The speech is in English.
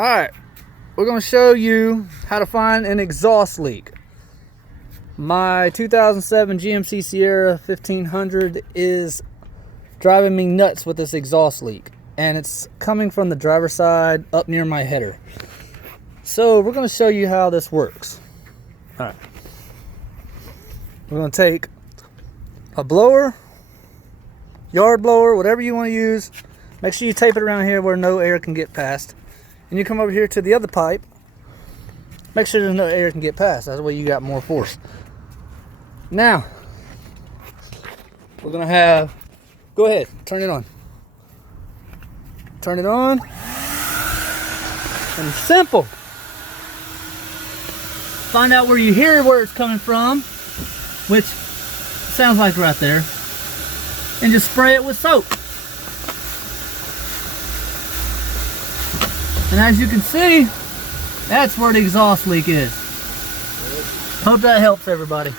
Alright, we're going to show you how to find an exhaust leak. My 2007 GMC Sierra 1500 is driving me nuts with this exhaust leak. And it's coming from the driver's side up near my header. So we're going to show you how this works. Alright. We're going to take a blower, yard blower, whatever you want to use. Make sure you tape it around here where no air can get past. And you come over here to the other pipe. Make sure there's no air can get past. That way you got more force. Now, we're going to have, go ahead, turn it on. Turn it on. And it's simple. Find out where you hear where it's coming from, which sounds like right there. And just spray it with soap. And as you can see, that's where the exhaust leak is. Hope that helps everybody.